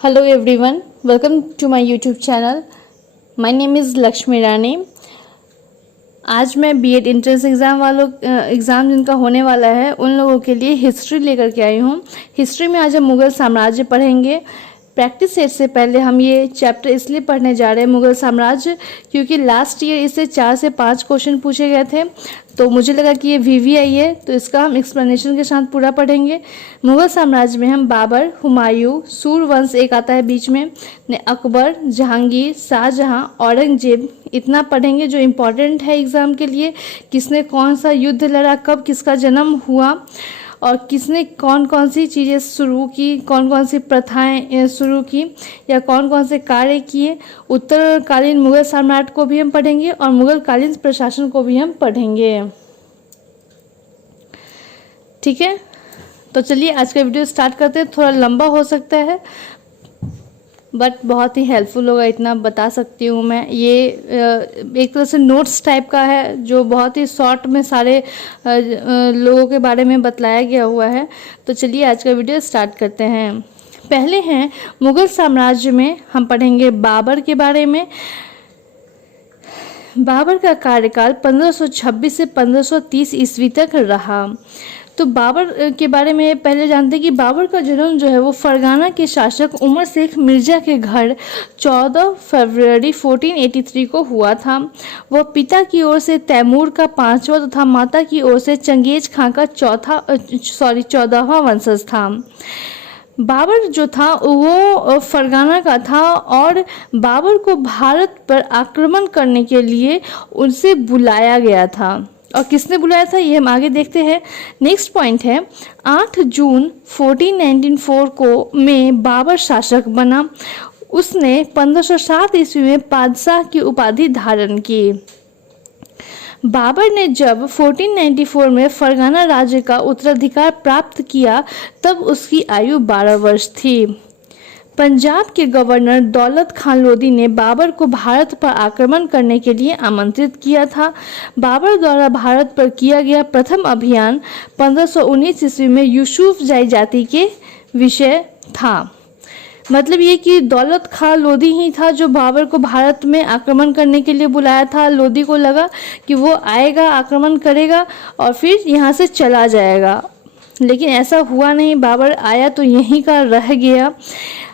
Hello everyone, welcome to my YouTube channel. My name is Lakshmi रानी। आज मैं BEd entrance exam जिनका होने वाला है उन लोगों के लिए हिस्ट्री लेकर के आई हूँ। हिस्ट्री में आज हम मुग़ल साम्राज्य पढ़ेंगे। प्रैक्टिस सेट से पहले हम ये चैप्टर इसलिए पढ़ने जा रहे हैं मुग़ल साम्राज्य, क्योंकि लास्ट ईयर इससे 4 से 5 क्वेश्चन पूछे गए थे, तो मुझे लगा कि ये वीवीआई है तो इसका हम एक्सप्लेनेशन के साथ पूरा पढ़ेंगे। मुग़ल साम्राज्य में हम बाबर, हुमायूं, सूर्यवंश एक आता है बीच में, अकबर, जहांगीर, शाहजहां, औरंगजेब, इतना पढ़ेंगे जो इम्पोर्टेंट है एग्ज़ाम के लिए। किसने कौन सा युद्ध लड़ा, कब किसका जन्म हुआ और किसने कौन कौन सी चीज़ें शुरू की, कौन कौन सी प्रथाएं शुरू की या कौन कौन से कार्य किए। उत्तरकालीन मुग़ल सम्राट को भी हम पढ़ेंगे और मुग़ल कालीन प्रशासन को भी हम पढ़ेंगे। ठीक है, तो चलिए आज का वीडियो स्टार्ट करते हैं। थोड़ा लंबा हो सकता है बट बहुत ही हेल्पफुल होगा, इतना बता सकती हूँ मैं। ये एक तरह से नोट्स टाइप का है जो बहुत ही शॉर्ट में सारे लोगों के बारे में बतलाया गया हुआ है। तो चलिए आज का वीडियो स्टार्ट करते हैं। पहले हैं मुग़ल साम्राज्य में हम पढ़ेंगे बाबर के बारे में। बाबर का कार्यकाल 1526 से 1530 ईस्वी तक रहा। तो बाबर के बारे में पहले जानते हैं कि बाबर का जन्म जो है वो फरगाना के शासक उमर शेख मिर्जा के घर 14 फरवरी 1483 को हुआ था। वह पिता की ओर से तैमूर का 5वां तथा माता की ओर से चंगेज खां का 14वां वंशज था। बाबर जो था वो फरगाना का था और बाबर को भारत पर आक्रमण करने के लिए उनसे बुलाया गया था। और किसने बुलाया था ये हम आगे देखते हैं। नेक्स्ट पॉइंट है 8 जून 1494 को में बाबर शासक बना। उसने 1507 ईस्वी में बादशाह की उपाधि धारण की। बाबर ने जब 1494 में फरगाना राज्य का उत्तराधिकार प्राप्त किया तब उसकी आयु 12 वर्ष थी। पंजाब के गवर्नर दौलत खान लोदी ने बाबर को भारत पर आक्रमण करने के लिए आमंत्रित किया था। बाबर द्वारा भारत पर किया गया प्रथम अभियान 1519 ईस्वी में यूसुफ जाई जाति के विषय था। मतलब ये कि दौलत खान लोदी ही था जो बाबर को भारत में आक्रमण करने के लिए बुलाया था। लोदी को लगा कि वो आएगा, आक्रमण करेगा और फिर यहाँ से चला जाएगा, लेकिन ऐसा हुआ नहीं। बाबर आया तो यहीं का रह गया।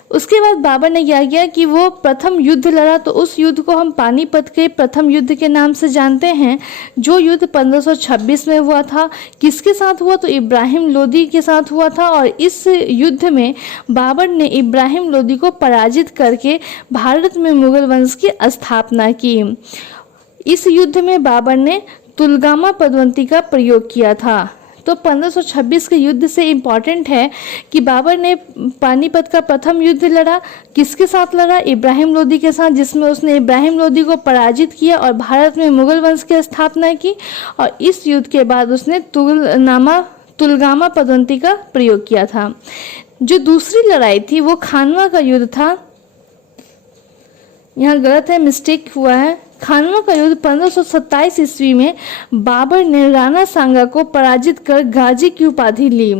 उसके बाद बाबर ने क्या किया कि वो प्रथम युद्ध लड़ा। तो उस युद्ध को हम पानीपत के प्रथम युद्ध के नाम से जानते हैं, जो युद्ध 1526 में हुआ था। किसके साथ हुआ तो इब्राहिम लोदी के साथ हुआ था। और इस युद्ध में बाबर ने इब्राहिम लोदी को पराजित करके भारत में मुगल वंश की स्थापना की। इस युद्ध में बाबर ने तुलगामा पदवंती का प्रयोग किया था। तो 1526 के युद्ध से इम्पॉर्टेंट है कि बाबर ने पानीपत का प्रथम युद्ध लड़ा। किसके साथ लड़ा? इब्राहिम लोदी के साथ, जिसमें उसने इब्राहिम लोदी को पराजित किया और भारत में मुगल वंश की स्थापना की। और इस युद्ध के बाद उसने तुलगामा पदवंती का प्रयोग किया था। जो दूसरी लड़ाई थी वो खानवा का युद्ध था। यहाँ गलत है, मिस्टेक हुआ है। खानवा का युद्ध 1527 ईस्वी में बाबर ने राणा सांगा को पराजित कर गाजी की उपाधि ली।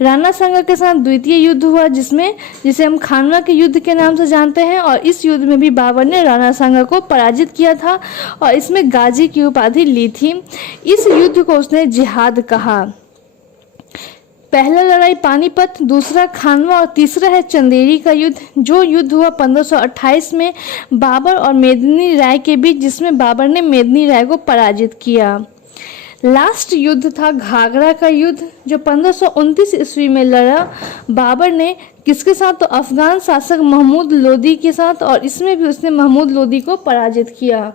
राणा सांगा के साथ द्वितीय युद्ध हुआ जिसे हम खानवा के युद्ध के नाम से जानते हैं। और इस युद्ध में भी बाबर ने राणा सांगा को पराजित किया था और इसमें गाजी की उपाधि ली थी। इस युद्ध को उसने जिहाद कहा। पहला लड़ाई पानीपत, दूसरा खानवा और तीसरा है चंदेरी का युद्ध, जो युद्ध हुआ 1528 में बाबर और मेदिनी राय के बीच, जिसमें बाबर ने मेदिनी राय को पराजित किया। लास्ट युद्ध था घाघरा का युद्ध, जो 1529 ईस्वी में लड़ा बाबर ने। किसके साथ तो अफगान शासक महमूद लोदी के साथ, और इसमें भी उसने महमूद लोदी को पराजित किया।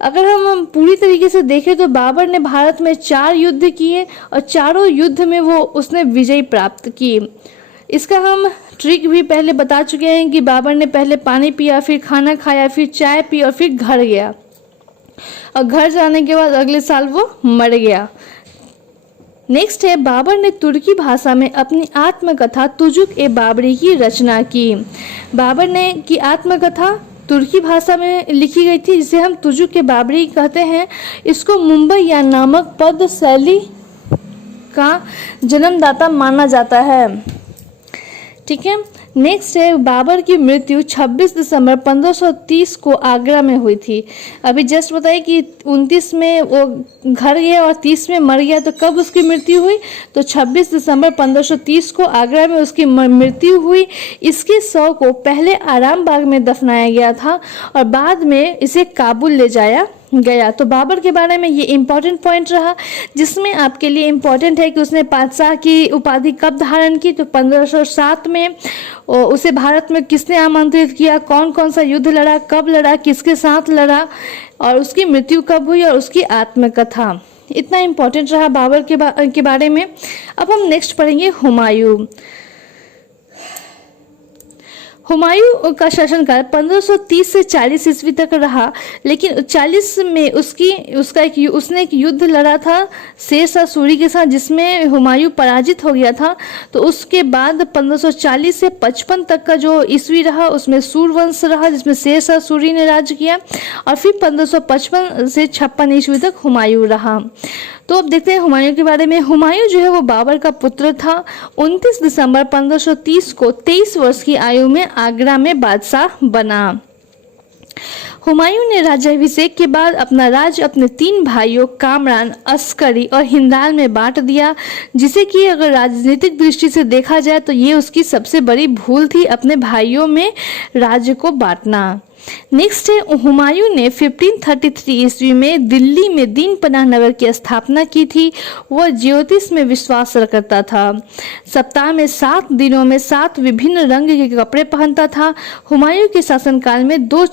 अगर हम पूरी तरीके से देखें तो बाबर ने भारत में 4 युद्ध किए और चारों युद्ध में वो उसने विजय प्राप्त की। इसका हम ट्रिक भी पहले बता चुके हैं कि बाबर ने पहले पानी पिया, फिर खाना खाया, फिर चाय पी और फिर घर गया। और घर जाने के बाद अगले साल वो मर गया। नेक्स्ट है बाबर ने तुर्की भाषा में अपनी आत्मकथा तुजुक ए बाबरी की रचना की। बाबर ने की आत्मकथा तुर्की भाषा में लिखी गई थी, जिसे हम तुजुक के बाबरी कहते हैं। इसको मुंबई या नामक पद शैली का जन्मदाता माना जाता है। ठीक है। नेक्स्ट है बाबर की मृत्यु 26 दिसंबर 1530 को आगरा में हुई थी। अभी जस्ट बताइए कि 29 में वो घर गया और 30 में मर गया, तो कब उसकी मृत्यु हुई? तो 26 दिसंबर 1530 को आगरा में उसकी मृत्यु हुई। इसके शव को पहले आराम बाग में दफनाया गया था और बाद में इसे काबुल ले जाया गया। तो बाबर के बारे में ये इम्पोर्टेंट पॉइंट रहा, जिसमें आपके लिए इम्पोर्टेंट है कि उसने पातशाह की उपाधि कब धारण की। तो 1507 में उसे भारत में किसने आमंत्रित किया, कौन कौन सा युद्ध लड़ा, कब लड़ा, किसके साथ लड़ा और उसकी मृत्यु कब हुई और उसकी आत्मकथा। इतना इम्पोर्टेंट रहा बाबर के बारे में। अब हम नेक्स्ट पढ़ेंगे हुमायूं। हुमायूं का शासनकाल 1530 से 40 ईस्वी तक रहा, लेकिन 40 में उसने एक युद्ध लड़ा था शेर शाह सूरी के साथ, जिसमें हुमायूं पराजित हो गया था। तो उसके बाद 1540 से 55 तक का जो ईस्वी रहा उसमें सूरवंश रहा, जिसमें शेर शाह सूरी ने राज किया, और फिर 1555 से 56 ईस्वी तक हुमायूं रहा। तो अब देखते हैं हुमायूं के बारे में। हुमायूं जो है वो बाबर का पुत्र था। 29 दिसंबर 1530 को 23 वर्ष की आयु में आगरा में बादशाह बना। हुमायूं ने राज्याभिषेक के बाद अपना राज्य अपने 3 भाइयों कामरान, अस्करी और हिंदाल में बांट दिया, जिसे कि अगर राजनीतिक दृष्टि से देखा जाए तो ये उसकी सबसे बड़ी भूल थी, अपने भाइयों में राज्य को बांटना। नेक्स्ट है हुमायूं ने 1533 ईस्वी में दिल्ली में दीन पनाह नगर की स्थापना की थी। वह ज्योतिष में विश्वास रखता था। सप्ताह में 7 दिनों में 7 विभिन्न रंग के कपड़े पहनता था। हुमायूं के शासनकाल 2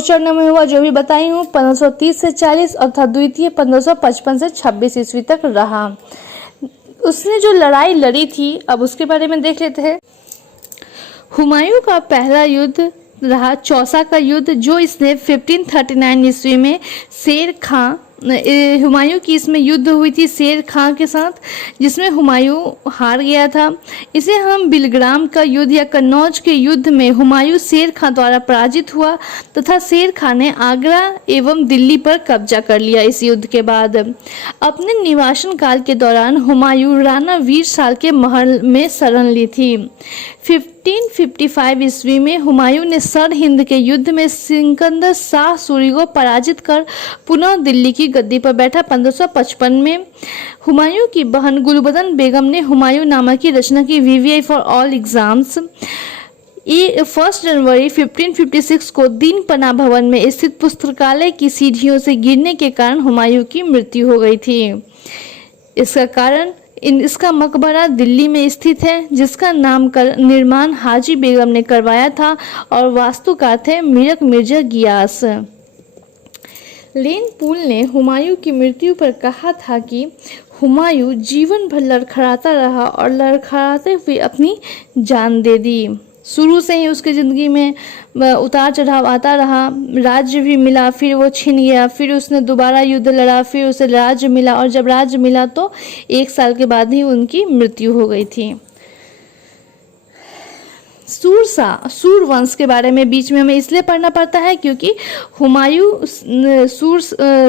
चरणों में हुआ, जो भी बताई हूँ। 1530 से 40 अर्थात द्वितीय 1555 से 26 ईस्वी तक रहा। उसने जो लड़ाई लड़ी थी अब उसके बारे में देख लेते हैं। हुमायूं का पहला युद्ध रहा चौसा का युद्ध, जो इसने 1539 ईस्वी में शेर खां, हुमायूं की इसमें युद्ध हुई थी शेर खां के साथ, जिसमें हुमायूं हार गया था। इसे हम बिलग्राम का युद्ध या कन्नौज के युद्ध में हुमायूं शेर खां द्वारा पराजित हुआ तथा शेर खां ने आगरा एवं दिल्ली पर कब्जा कर लिया। इस युद्ध के बाद अपने निवासन काल के दौरान हुमायूं राणा वीर साल के महल में शरण ली थी। 1555 ईस्वी में हुमायूं ने सरहिंद के युद्ध में सिकंदर शाह सूरी को पराजित कर पुनः दिल्ली की गद्दी पर बैठा। 1555 में हुमायूं की बहन गुलबदन बेगम ने हुमायूं नामा की रचना की, VVI फॉर ऑल एग्जाम्स। 1 जनवरी 1556 को दीन पनाह भवन में स्थित पुस्तकालय की सीढ़ियों से गिरने के कारण हुमायूं की मृत्यु हो गई थी। इसका मकबरा दिल्ली में स्थित है, जिसका निर्माण हाजी बेगम ने करवाया था और वास्तुकार थे मीरक मिर्जा गियास। लेन पूल ने हुमायूं की मृत्यु पर कहा था कि हुमायूं जीवन भर लड़खड़ाता रहा और लड़खड़ाते हुए अपनी जान दे दी। शुरू से ही उसकी ज़िंदगी में उतार चढ़ाव आता रहा। राज्य भी मिला, फिर वो छिन गया, फिर उसने दोबारा युद्ध लड़ा, फिर उसे राज्य मिला, और जब राज्य मिला तो 1 साल के बाद ही उनकी मृत्यु हो गई थी। सूर वंश के बारे में बीच में हमें इसलिए पढ़ना पड़ता है क्योंकि हुमायूं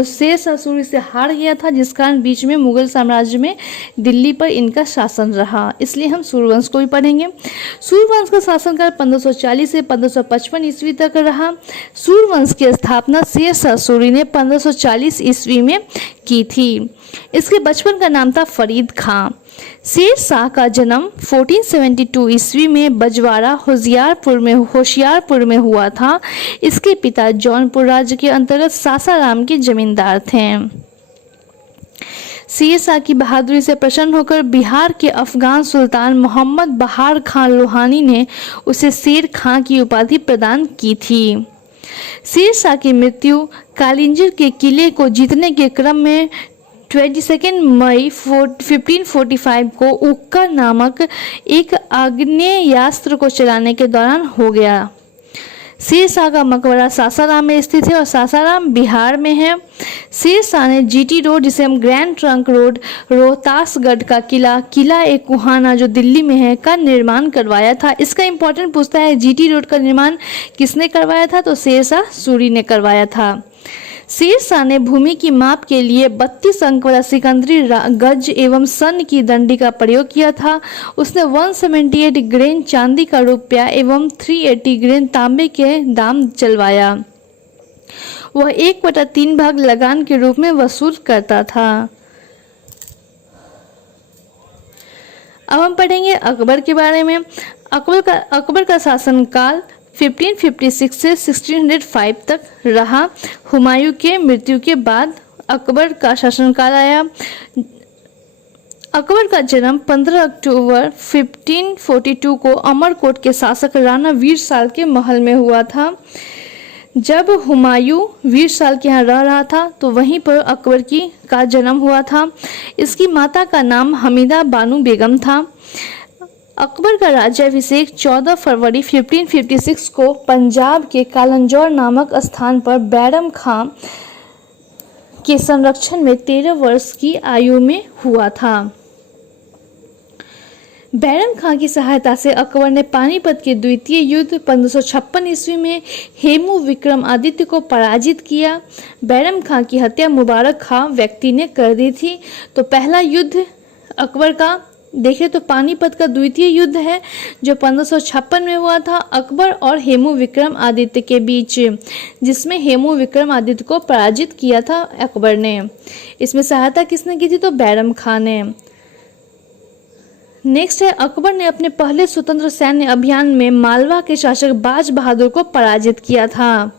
शेर शाह सूरी से हार गया था, जिस कारण बीच में मुगल साम्राज्य में दिल्ली पर इनका शासन रहा, इसलिए हम सूरवंश को भी पढ़ेंगे। सूरवंश का शासनकाल 1540 से 1555 ईस्वी तक रहा। सूरवंश की स्थापना शेर शाह सूरी ने 1540 ईस्वी में की थी। इसके बचपन का नाम था फरीद खां। शेर शाह का जन्म 1472 ईस्वी में बजवाड़ा होशियारपुर में हुआ था। इसके पिता जौनपुर राज्य के अंतर्गत सासाराम के जमींदार थे। शेर शाह की बहादुरी से प्रसन्न होकर बिहार के अफगान सुल्तान मोहम्मद बहार खां लोहानी ने उसे शेर खां की उपाधि प्रदान की थी। शेर शाह की मृत्यु कालिंजर के किले को जीतने के क्रम में 22 मई 1545 को उक्का नामक एक आग्नेयास्त्र को चलाने के दौरान हो गया। शेर शाह का मकबरा सासाराम में स्थित है और सासाराम बिहार में है। शेर शाह ने GT रोड, जिसे हम ग्रैंड ट्रंक रोड, रोहतासगढ़ का किला एक कुहाना जो दिल्ली में है का निर्माण करवाया था। इसका इंपॉर्टेंट पूछता है GT रोड का निर्माण किसने करवाया था, तो शेर शाह सूरी ने करवाया था। शेर शाह ने भूमि की माप के लिए 32 अंक वाला सिकंदरी गज एवं सन की दंडी का प्रयोग किया था। उसने 178 ग्रेन चांदी का रुपया एवं 380 ग्रेन तांबे के दाम चलवाया। वह 1/3 भाग लगान के रूप में वसूल करता था। अब हम पढ़ेंगे अकबर के बारे में। अकबर का शासनकाल 1556 से 1605 तक रहा। हुमायूं के मृत्यु के बाद अकबर का शासनकाल आया। अकबर का जन्म 15 अक्टूबर 1542 को अमरकोट के शासक राणा वीरसाल के महल में हुआ था। जब हुमायूं वीरसाल के यहाँ रह रहा था तो वहीं पर अकबर का जन्म हुआ था। इसकी माता का नाम हमीदा बानो बेगम था। अकबर का राज्याभिषेक 14 फरवरी 1556 को पंजाब के कालंजौर नामक स्थान पर बैरम खां के संरक्षण में 13 वर्ष की आयु में हुआ था। बैरम खां की सहायता से अकबर ने पानीपत के द्वितीय युद्ध 1556 ईस्वी में हेमू विक्रमादित्य को पराजित किया। बैरम खां की हत्या मुबारक खां व्यक्ति ने कर दी थी। तो पहला युद्ध अकबर का देखें तो पानीपत का द्वितीय युद्ध है जो 1556 में हुआ था अकबर और हेमू विक्रमादित्य के बीच, जिसमें हेमू विक्रमादित्य को पराजित किया था अकबर ने। इसमें सहायता किसने की थी? तो बैरम खां ने। नेक्स्ट है अकबर ने अपने पहले स्वतंत्र सैन्य अभियान में मालवा के शासक बाज बहादुर को पराजित किया था।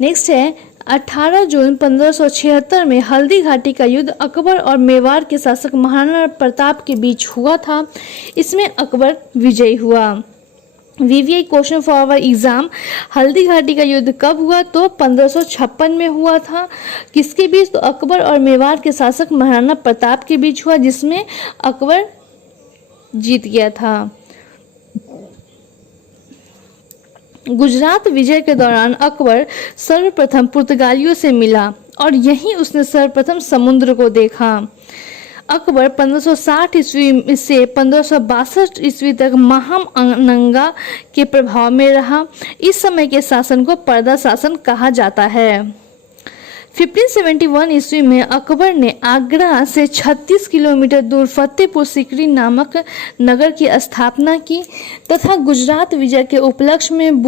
नेक्स्ट है 18 जून 1576 में हल्दी घाटी का युद्ध अकबर और मेवाड़ के शासक महाराणा प्रताप के बीच हुआ था। इसमें अकबर विजयी हुआ। VVI question for our exam, Haldi Ghati का युद्ध कब हुआ? तो 1556 में हुआ था। किसके बीच? तो अकबर और मेवाड़ के शासक महाराणा प्रताप के बीच हुआ, जिसमें अकबर जीत गया था। गुजरात विजय के दौरान अकबर सर्वप्रथम पुर्तगालियों से मिला और यहीं उसने सर्वप्रथम समुद्र को देखा। अकबर 1560 ईस्वी से 1562 ईस्वी तक महामंगा के प्रभाव में रहा। इस समय के शासन को पर्दा शासन कहा जाता है। 1571 ईस्वी में अकबर ने आगरा से 36 किलोमीटर दूर फतेहपुर सीकरी नामक नगर की स्थापना की तथा गुजरात विजय के उपलक्ष्य में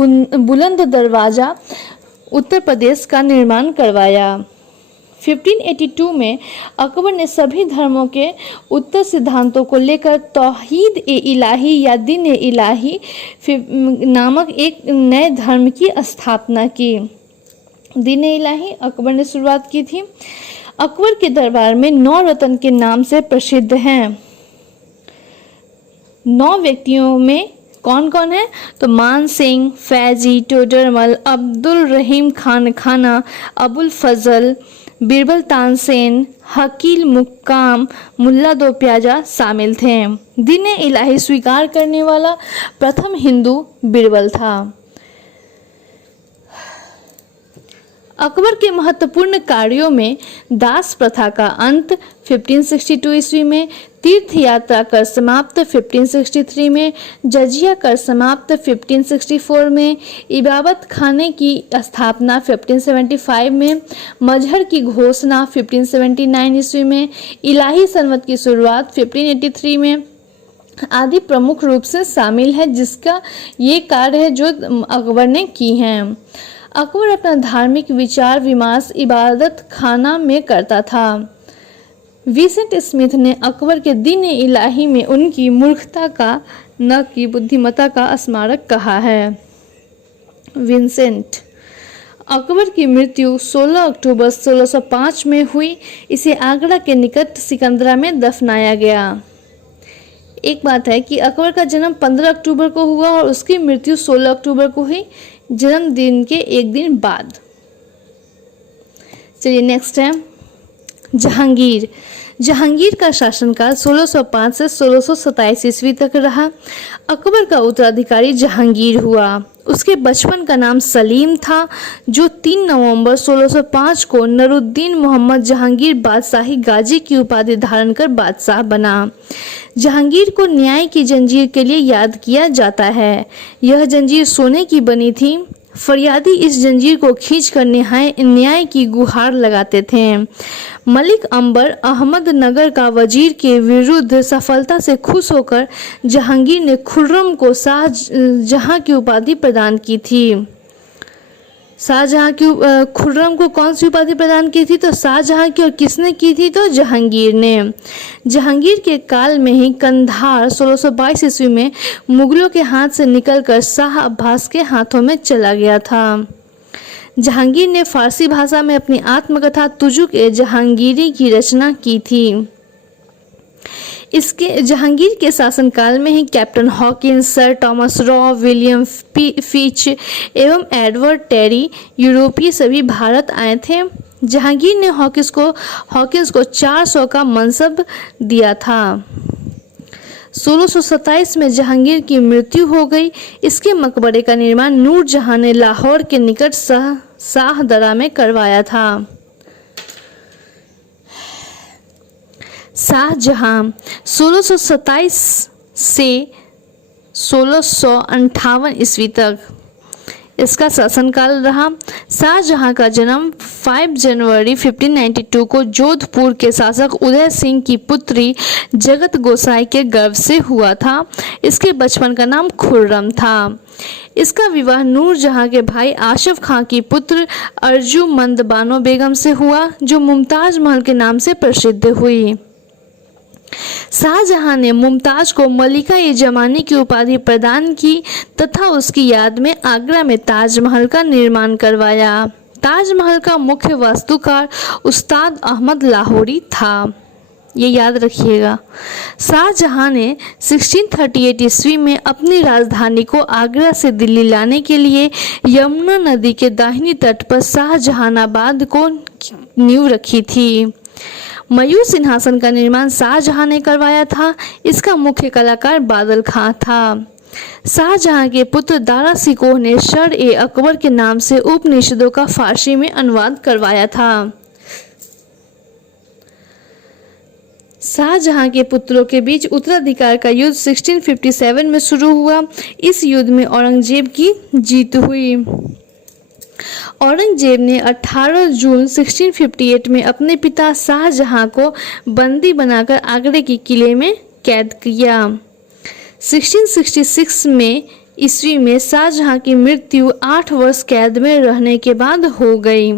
बुलंद दरवाजा उत्तर प्रदेश का निर्माण करवाया। 1582 में अकबर ने सभी धर्मों के उत्तर सिद्धांतों को लेकर तौहीद ए इलाही या दीन ए इलाही नामक एक नए धर्म की स्थापना की। दीन ए इलाही अकबर ने शुरुआत की थी। अकबर के दरबार में 9 रत्न के नाम से प्रसिद्ध हैं। 9 व्यक्तियों में कौन कौन है? तो मान सिंह, फैजी, टोडरमल, अब्दुल रहीम खान खाना, अबुल फजल, बीरबल तानसेन, हकील मुक्काम, मुल्ला दो प्याजा शामिल थे। दीन ए इलाही स्वीकार करने वाला प्रथम हिंदू बीरबल था। अकबर के महत्वपूर्ण कार्यों में दास प्रथा का अंत 1562 ईस्वी में, तीर्थ यात्रा कर समाप्त 1563 में, जजिया कर समाप्त 1564 में, इबादत खाने की स्थापना 1575 में, मजहर की घोषणा 1579 ईस्वी में, इलाही सनवत की शुरुआत 1583 में आदि प्रमुख रूप से शामिल है, जिसका ये कार्य है जो अकबर ने की हैं। अकबर अपना धार्मिक विचार विमर्श इबादत खाना में करता था। विंसेंट स्मिथ ने अकबर के दीन ए इलाही में उनकी मूर्खता का न कि बुद्धिमत्ता का स्मारक कहा है। विंसेंट अकबर की मृत्यु 16 अक्टूबर 1605 में हुई। इसे आगरा के निकट सिकंदरा में दफनाया गया। एक बात है कि अकबर का जन्म 15 अक्टूबर को हुआ और उसकी मृत्यु 16 अक्टूबर को हुई, जन्मदिन के एक दिन बाद। चलिए नेक्स्ट है जहांगीर। जहांगीर का शासनकाल 1605 से 1627 ईस्वी तक रहा। अकबर का उत्तराधिकारी जहांगीर हुआ। उसके बचपन का नाम सलीम था, जो 3 नवंबर 1605 को नरुद्दीन मोहम्मद जहांगीर बादशाही गाजी की उपाधि धारण कर बादशाह बना। जहांगीर को न्याय की जंजीर के लिए याद किया जाता है। यह जंजीर सोने की बनी थी। फरियादी इस जंजीर को खींचकर न्याय की गुहार लगाते थे। मलिक अंबर अहमदनगर का वजीर के विरुद्ध सफलता से खुश होकर जहांगीर ने खुर्रम को शाहजहां की उपाधि प्रदान की थी। शाहजहां की खुर्रम को कौन सी उपाधि प्रदान की थी? तो शाहजहां की। और किसने की थी? तो जहांगीर ने। जहांगीर के काल में ही कंधार 1622 ईस्वी में मुगलों के हाथ से निकलकर शाह अब्बास के हाथों में चला गया था। जहांगीर ने फारसी भाषा में अपनी आत्मकथा तुजुक-ए-जहांगीरी की रचना की थी। इसके जहांगीर के शासनकाल में ही captain Hawkins, sir Thomas Roe, William Finch एवं एडवर्ड टेरी यूरोपीय सभी भारत आए थे। जहांगीर ने हॉकिंस को 400 का मनसब दिया था। 1627 में जहांगीर की मृत्यु हो गई। इसके मकबरे का निर्माण नूरजहां ने लाहौर के निकट शाहदरा में करवाया था। शाहजहां 1627 से 1658 ईस्वी तक इसका शासनकाल रहा। शाहजहां का जन्म 5 जनवरी 1592 को जोधपुर के शासक उदय सिंह की पुत्री जगत गोसाई के गर्भ से हुआ था। इसके बचपन का नाम खुर्रम था। इसका विवाह नूरजहां के भाई आशफ खां की पुत्र अर्जुमंद बानो बेगम से हुआ, जो मुमताज महल के नाम से प्रसिद्ध हुई। शाहजहां ने मुमताज को मलिका-ए-जमानी की उपाधि प्रदान की तथा उसकी याद में आगरा में ताजमहल का निर्माण करवाया। ताजमहल का मुख्य वास्तुकार उस्ताद अहमद लाहौरी था, ये याद रखिएगा। शाहजहां ने 1638 ईस्वी में अपनी राजधानी को आगरा से दिल्ली लाने के लिए यमुना नदी के दाहिनी तट पर शाहजहानाबाद को नींव रखी थी। मयूर सिंहासन का निर्माण शाहजहां ने करवाया था। इसका मुख्य कलाकार बादल खां था। शाहजहां के पुत्र दारा सिकोह ने शर-ए-अकबर के नाम से उपनिषदों का फारसी में अनुवाद करवाया था। शाहजहां के पुत्रों के बीच उत्तराधिकार का युद्ध 1657 में शुरू हुआ। इस युद्ध में औरंगजेब की जीत हुई। औरंगजेब ने 18 जून 1658 में अपने पिता शाहजहां को बंदी बनाकर आगरे के किले में कैद किया। 1666 में ईस्वी में शाहजहां की मृत्यु 8 वर्ष कैद में रहने के बाद हो गई।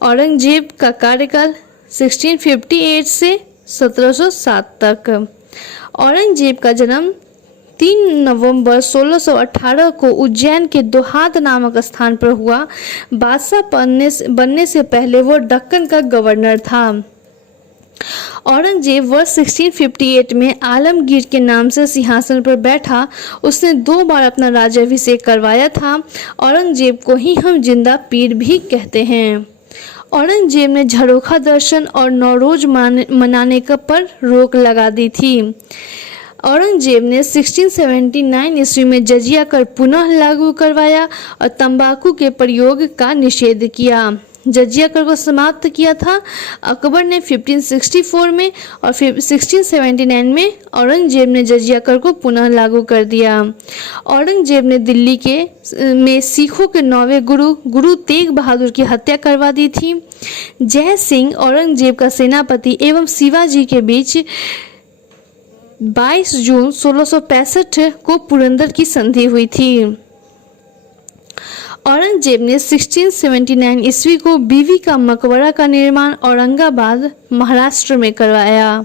औरंगजेब का कार्यकाल 1658 से 1707 तक। औरंगजेब का जन्म 3 नवंबर 1618 को उज्जैन के दोहात नामक स्थान पर हुआ। बादशाह बनने से पहले वो दक्कन का गवर्नर था। औरंगजेब वर्ष 1658 में आलमगीर के नाम से सिंहासन पर बैठा। उसने 2 बार अपना राज्याभिषेक करवाया था। औरंगजेब को ही हम जिंदा पीर भी कहते हैं। औरंगजेब ने झरोखा दर्शन और नौरोज मनाने पर रोक लगा दी थी। औरंगजेब ने 1679 ईस्वी में जजिया कर पुनः लागू करवाया और तंबाकू के प्रयोग का निषेध किया। जजिया कर को समाप्त किया था अकबर ने 1564 में और फिर 1679 में औरंगजेब ने जजिया कर को पुनः लागू कर दिया। औरंगजेब ने दिल्ली में सिखों के 9वें गुरु तेग बहादुर की हत्या करवा दी थी। जय सिंह औरंगजेब का सेनापति एवं शिवाजी के बीच 22 जून 1665 को पुरंदर की संधि हुई थी। औरंगजेब ने 1679 ईस्वी को बीवी का मकबरा का निर्माण औरंगाबाद महाराष्ट्र में करवाया।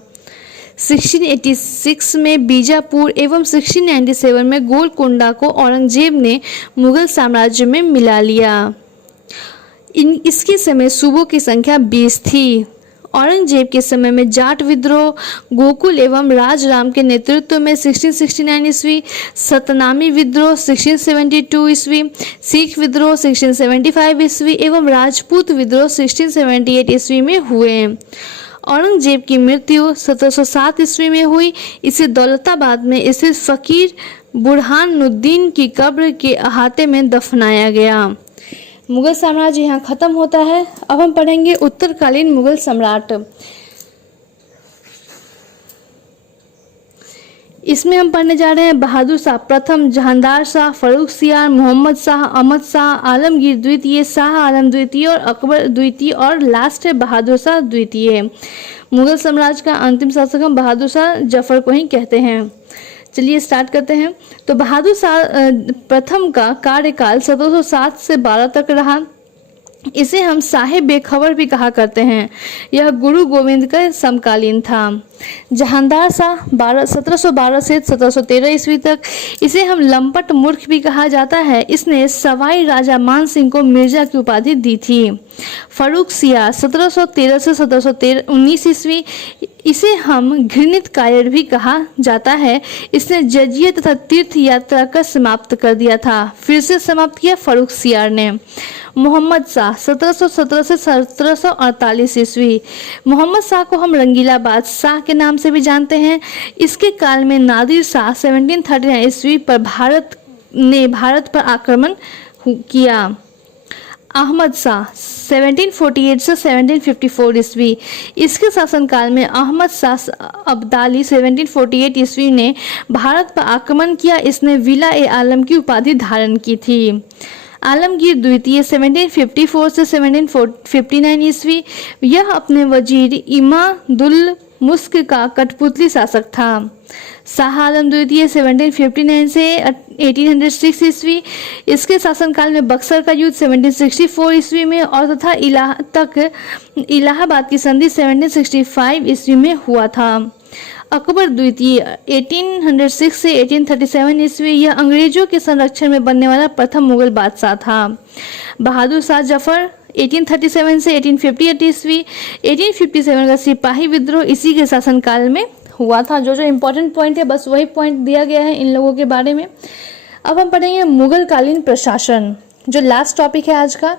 1686 में बीजापुर एवं 1697 में गोलकोंडा को औरंगजेब ने मुगल साम्राज्य में मिला लिया। इसके समय सूबों की संख्या 20 थी। औरंगजेब के समय में जाट विद्रोह, गोकुल एवं राजराम के नेतृत्व में 1669 ईस्वी, सतनामी विद्रोह 1672 ईस्वी, सिख विद्रोह 1675 ईस्वी एवं राजपूत विद्रोह 1678 ईस्वी में हुए। औरंगजेब की मृत्यु 1707 ईस्वी में हुई। इसे दौलताबाद में स्थित फकीर बुरहानुद्दीन की कब्र के अहाते में दफनाया गया। मुगल साम्राज्य यहाँ खत्म होता है। अब हम पढ़ेंगे उत्तरकालीन मुगल सम्राट। इसमें हम पढ़ने जा रहे हैं बहादुर शाह प्रथम, जहांदार शाह, फर्रुख सियार, मोहम्मद शाह, अहमद शाह, आलमगीर द्वितीय, शाह आलम द्वितीय और अकबर द्वितीय और लास्ट है बहादुर शाह द्वितीय। मुगल साम्राज्य का अंतिम शासक हम बहादुर शाह जफर को ही कहते हैं। चलिए स्टार्ट करते हैं। तो बहादुर शाह प्रथम का कार्यकाल 1707 से 12 तक रहा। इसे हम साहिब बेखबर भी कहा करते हैं। यह गुरु गोविंद का समकालीन था। जहांदार शाह 1712 से 1713 ईस्वी तक, इसे हम लंपट मूर्ख भी कहा जाता है। इसने सवाई राजा मान सिंह को मिर्जा की उपाधि दी थी। फर्रुख सियार 1713 से 1719 ईस्वी, इसे हम घृणित कायर भी कहा जाता है। इसने जजिया तथा तीर्थ यात्रा का समाप्त कर दिया था। फिर से समाप्त किया फर्रुख सियार ने। मोहम्मद शाह 1717 से 1748 ईस्वी, मोहम्मद शाह को हम रंगीला बादशाह के नाम से भी जानते हैं। इसके काल में नादिर शाह 1739 ईस्वी पर भारत पर आक्रमण किया। अहमद शाह 1748 से 1754 ईस्वी, इसके शासनकाल में अहमद शाह अब्दाली 1748 ईस्वी ने भारत पर आक्रमण किया। इसने विला ए आलम की उपाधि धारण की थी। आलमगीर द्वितीय 1754 से 1759 ईस्वी, यह अपने वजीर इमादुल मुस्क का कठपुतली शासक था। शाह आलम द्वितीय 1759 से 1806 ईस्वी, इसके शासनकाल में बक्सर का युद्ध 1764 ईस्वी में और तथा इलाहाबाद की संधि 1765 ईस्वी में हुआ था। अकबर द्वितीय 1806 से 1837 ईस्वी, यह अंग्रेजों के संरक्षण में बनने वाला प्रथम मुगल बादशाह था। बहादुर शाह जफर 1837 से 1858 ईस्वी, 1857 का सिपाही विद्रोह इसी के शासनकाल में हुआ था। जो इम्पोर्टेंट पॉइंट है बस वही पॉइंट दिया गया है इन लोगों के बारे में। अब हम पढ़ेंगे मुगल कालीन प्रशासन, जो लास्ट टॉपिक है आज का।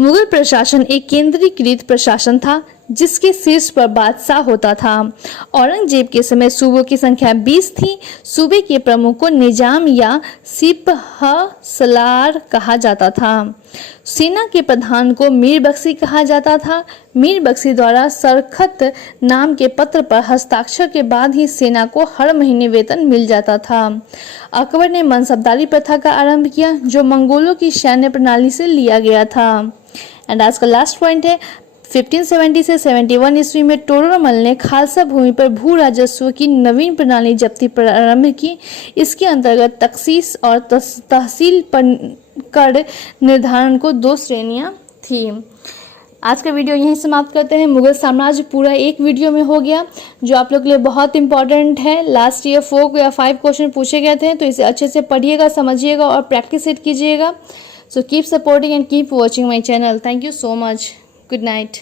मुगल प्रशासन एक केंद्रीकृत प्रशासन था जिसके शीर्ष पर बादशाह होता था। औरंगजेब के समय सूबों की संख्या 20 थी। सूबे के प्रमुख को निजाम या सिपहसालार कहा जाता था। सेना के प्रधान को मीर बख्शी कहा जाता था। मीर बख्शी द्वारा सरखत नाम के पत्र पर हस्ताक्षर के बाद ही सेना को हर महीने वेतन मिल जाता था। अकबर ने मनसबदारी प्रथा का आरंभ किया, जो मंगोलों की सैन्य प्रणाली से लिया गया था। एंड आज का लास्ट पॉइंट है 1570 से 71 ईस्वी में टोडरमल ने खालसा भूमि पर भू राजस्व की नवीन प्रणाली जब्ती प्रारंभ की। इसके अंतर्गत तखसीस और तहसील पर कर निर्धारण को 2 श्रेणियां थी। आज का वीडियो यहीं समाप्त करते हैं। मुगल साम्राज्य पूरा एक वीडियो में हो गया, जो आप लोग के लिए बहुत इंपॉर्टेंट है। लास्ट ईयर 4 या 5 क्वेश्चन पूछे गए थे, तो इसे अच्छे से पढ़िएगा, समझिएगा और प्रैक्टिस इट कीजिएगा। So keep supporting and keep watching my channel. Thank you so much. Good night.